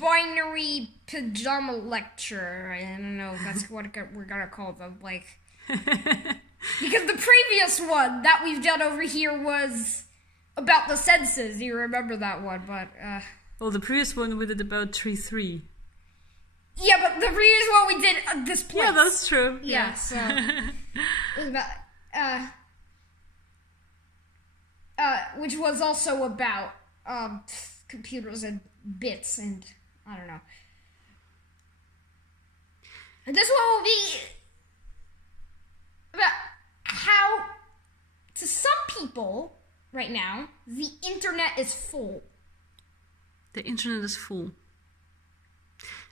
binary pajama lecture. I don't know if that's what we're gonna call them. Like, because the previous one that we've done over here was about the senses. You remember that one, but well, the previous one we did about tree 3. Yeah, but the previous one we did this place. Yeah, that's true. Yeah, so it was about which was also about computers and bits, and I don't know. And this one will be about how, to some people right now, the internet is full. The internet is full.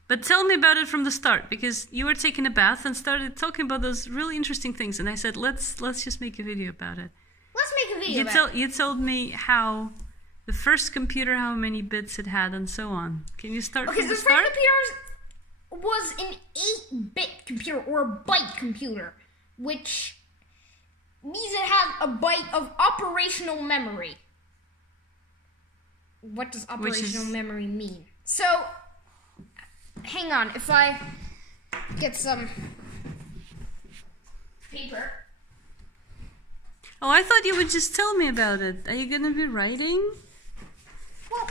But tell me about it from the start, because you were taking a bath and started talking about those really interesting things, and I said, let's just make a video about it. Let's make a video about it. You told me how the first computer, how many bits it had, and so on. Can you start from the start? Okay, the first computer was an 8-bit computer, or a byte computer, which means it had a byte of operational memory. What does operational memory mean? So, hang on, if I get some paper. Oh, I thought you would just tell me about it. Are you gonna be writing? Well,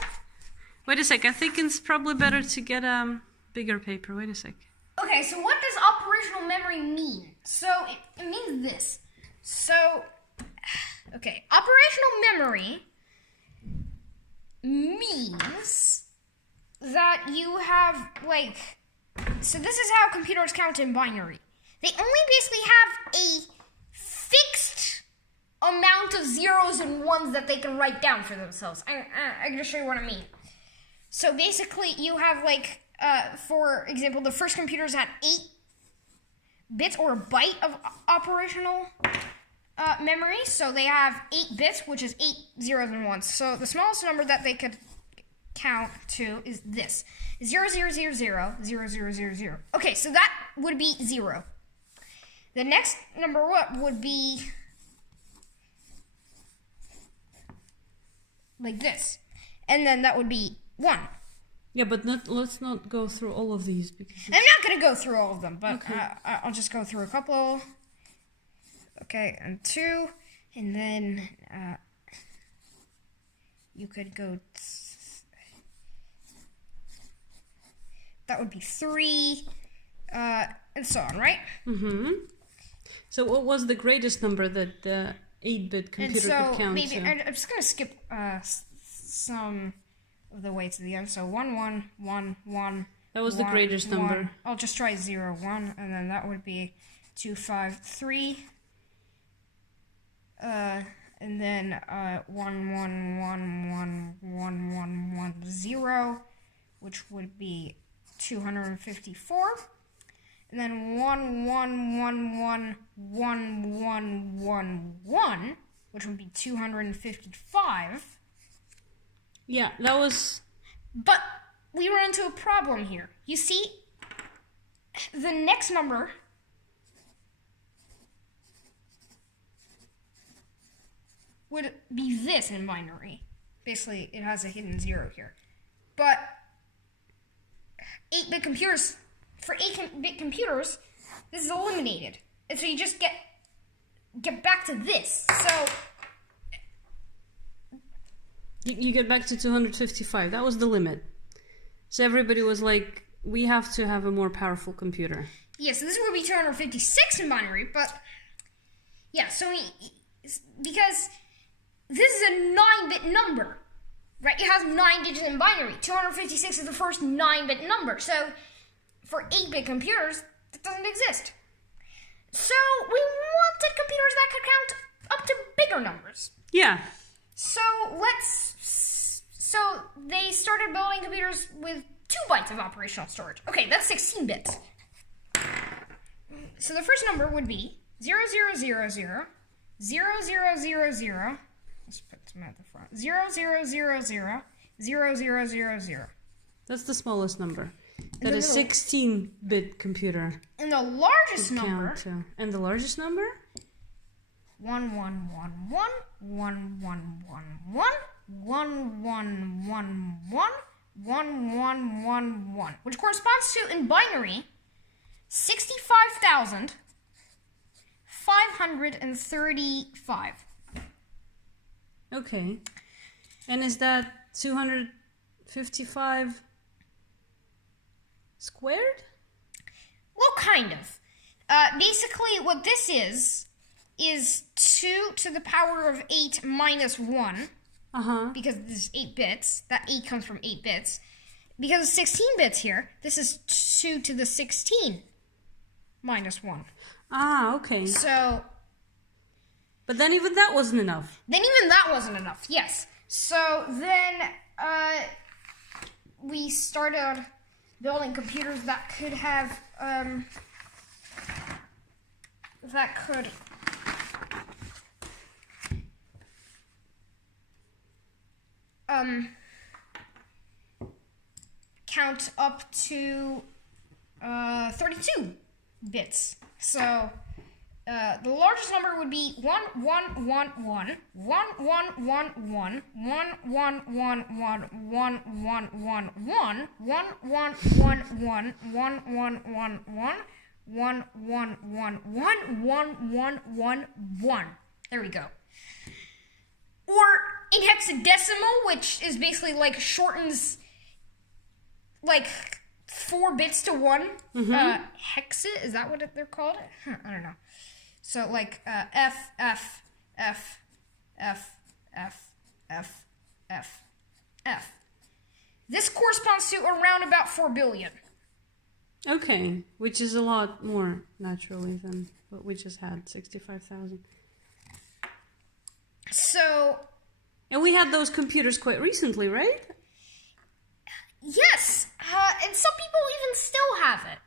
wait a sec, I think it's probably better to get bigger paper. Wait a sec. Okay, so what does operational memory mean? So, it means this. So, okay, operational memory means that you have, like, so this is how computers count in binary. They only basically have a fixed amount of zeros and ones that they can write down for themselves. I'm going to show you what I mean. So basically, you have, like, for example, the first computers had 8 bits or a byte of operational memory. So they have 8 bits, which is 8 zeros and ones. So the smallest number that they could count to is this. 0, 0, 0, 0, 0, 0, 0, 0. Okay, so that would be 0. The next number would be like this. And then that would be 1. Yeah, but let's not go through all of these. Because I'm not going to go through all of them, but okay. I'll just go through a couple. Okay, and 2. And then you could go... that would be 3, and so on, right? Mm-hmm. So what was the greatest number that the 8-bit computer could count maybe, to? I'm just going to skip some of the way to the end. So 1, 1, 1, 1. That was 1, the greatest 1. number. I'll just try 0, 1, and then that would be 2, 5, 3. And then 1, 1, 1, 1, 1, 1, 1, 0, which would be 254, and then 1, 1, 1, 1, 1, 1, 1, 1, which would be 255. Yeah, that was... But we run into a problem here. You see, the next number would be this in binary. Basically, it has a hidden 0 here. But 8-bit computers, for 8-bit computers, this is eliminated. And so you just get back to this. So you get back to 255. That was the limit. So everybody was like, we have to have a more powerful computer. Yeah, so this would be 256 in binary, but yeah, so because this is a 9-bit number. Right, it has 9 digits in binary. 256 is the first 9-bit number. So, for 8-bit computers, that doesn't exist. So, we wanted computers that could count up to bigger numbers. Yeah. So, so they started building computers with 2 bytes of operational storage. Okay, that's 16 bits. So, the first number would be 0000, 0000, let's put some at the front. 0000, 0000. That's the smallest number. That is 16-bit computer. And the largest number... And the largest number? 1111, 1111, 1111, 11111, which corresponds to, in binary, 65,535. Okay. And is that 255 squared? Well, kind of. Basically, what this is 2 to the power of 8 minus 1. Because this is 8 bits. That 8 comes from 8 bits. Because it's 16 bits here, this is 2 to the 16 minus 1. Ah, okay. So... But then even that wasn't enough. Yes. So then we started building computers that could have count up to 32 bits. So the largest number would be 1111 1111 1111 1111 1111 1111. There we go. Or in hexadecimal, which is basically like shortens like 4 bits to 1. Hexa, is that what they're called? I don't know. So like F, F, F, F, F, F, F, F. This corresponds to around about 4 billion. Okay, which is a lot more naturally than what we just had, 65,000. So... And we had those computers quite recently, right? Yes, and some people even still have it.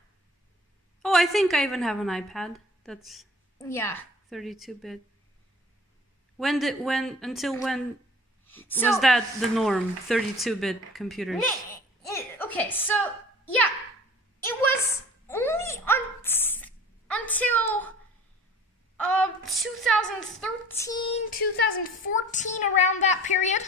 Oh, I think I even have an iPad that's... Yeah. 32-bit. Until when was that the norm? 32-bit computers. Okay, so yeah, it was only until 2013, 2014, around that period.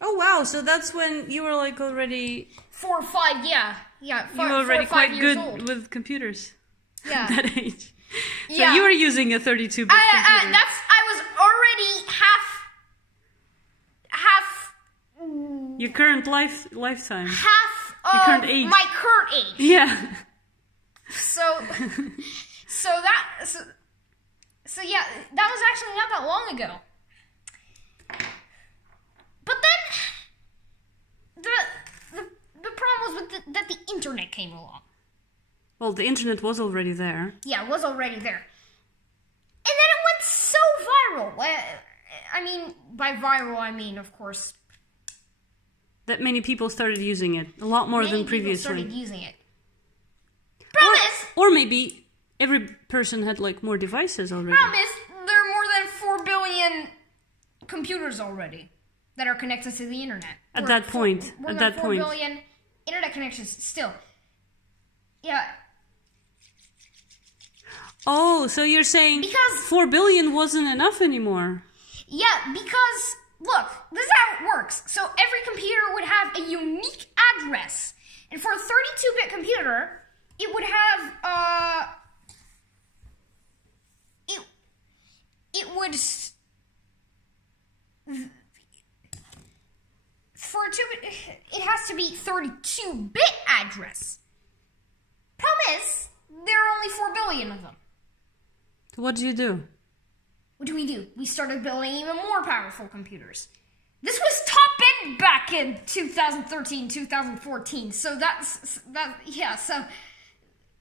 Oh wow! So that's when you were like already 4 or 5, yeah. You were already quite good with computers. Yeah. At that age. So yeah. you were using a 32-bit computer. I was already half. Your current lifetime. Half of your current age. my current age. Yeah. So yeah, that was actually not that long ago. But then the problem was that the internet came along. Well, the internet was already there. Yeah, it was already there. And then it went so viral. I mean, by viral, I mean, of course... That many people started using it. A lot more than previously. Many people started using it. Problem is... Or maybe every person had, like, more devices already. Problem is, there are more than 4 billion computers already that are connected to the internet. At that point. More than 4 billion internet connections still. Yeah. Oh, so you're saying because 4 billion wasn't enough anymore? Yeah, because, look, this is how it works. So every computer would have a unique address. And for a 32-bit computer, it would have, it would... For a 2-bit, it has to be 32-bit address. Problem is, there are only 4 billion of them. So what do you do? What do? We started building even more powerful computers. This was top end back in 2013, 2014. So yeah, so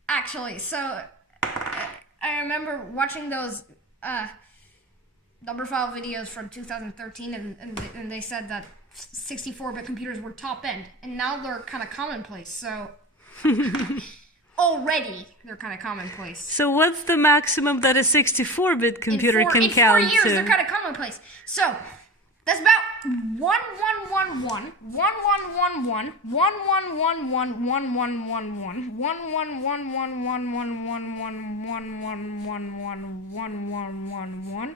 actually, so I remember watching those number file videos from 2013 and they said that 64-bit computers were top end, and now they're kind of commonplace. So already they're kind of commonplace. So what's the maximum that a 64-bit computer can count to? In 4 years, they're kind of commonplace. So that's about 1111 1111 1111 1111 1111 1111 1111 1111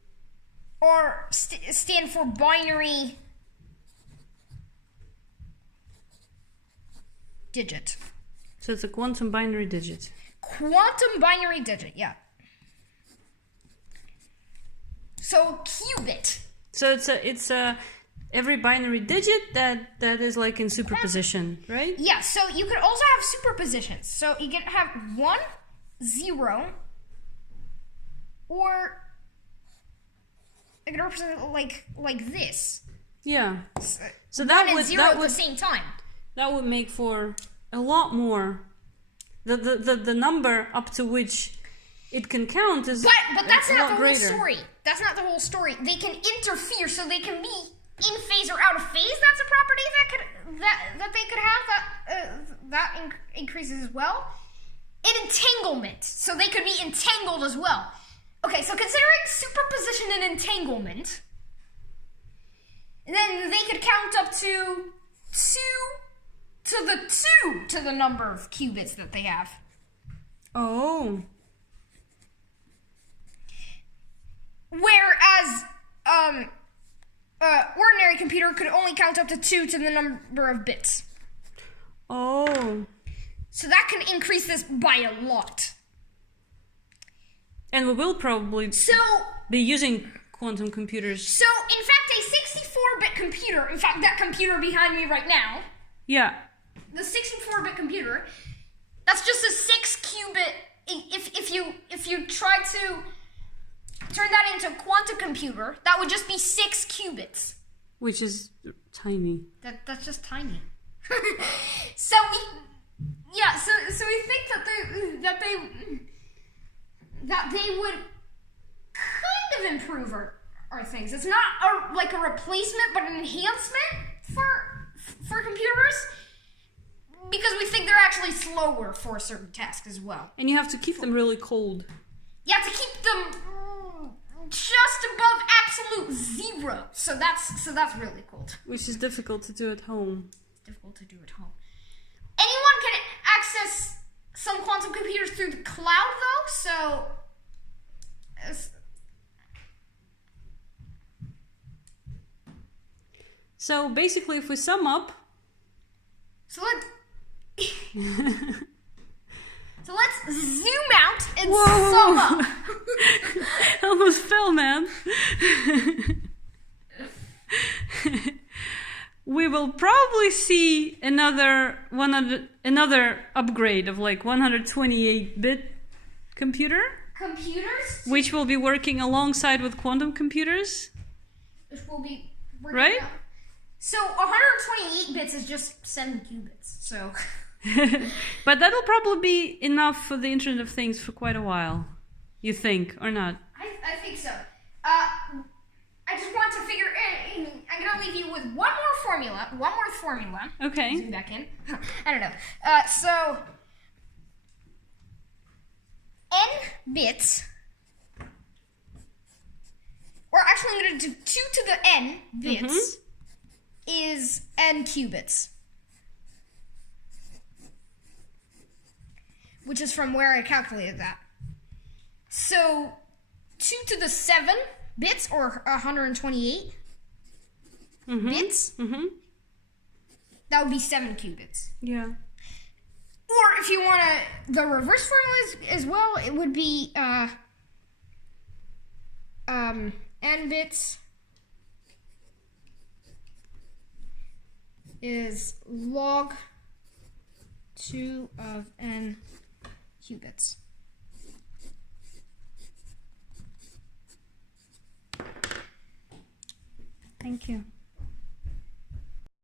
or stand for binary digit. So it's a quantum binary digit. Quantum binary digit, yeah. So qubit. So it's a every binary digit that is like in superposition, right? Yeah, so you could also have superpositions. So you can have 1, 0, or it could represent it like this. Yeah. So 1 that and would 0 that at would the same time. that would make for a lot more. The number up to which it can count is But that's a not lot the greater. whole story. That's not the whole story. They can interfere, so they can be in phase or out of phase. That's a property that they could have that increases as well. And entanglement, so they could be entangled as well. Okay, so considering superposition and entanglement, and then they could count up to 2 to the number of qubits that they have. Oh. Whereas ordinary computer could only count up to 2 to the number of bits. Oh. So that can increase this by a lot. And we will probably So be using quantum computers. So in fact a 64-bit computer, in fact that computer behind me right now, Yeah. the 64-bit computer, that's just a 6 qubit. If you try to turn that into a quantum computer, that would just be 6 qubits. Which is tiny. That's just tiny. So we think that they would kind of improve our things. It's not like a replacement, but an enhancement for computers, because we think they're actually slower for certain tasks as well. And you have to keep them really cold. You have to keep them just above absolute 0. So that's really cool. Which is difficult to do at home. It's difficult to do at home. Anyone can access some quantum computers through the cloud, though. So basically, if we sum up, So let's zoom out and Whoa. sum up. I almost fell, man. We will probably see another upgrade of like 128-bit computer, Computers, which will be working alongside with quantum computers, which will be working right? out. So 128 bits is just 7 qubits. So. But that'll probably be enough for the Internet of Things for quite a while. You think, or not? I think so. I just want to figure. I'm gonna leave you with one more formula. Okay. Zoom back in. I don't know. So n bits. Or actually, I'm gonna do 2 to the n bits is n qubits, which is from where I calculated that. So 2 to the 7 bits, or 128 bits, that would be 7 qubits. Yeah. Or if you want the reverse formula as well, it would be n bits is log 2 of n qubits. Thank you.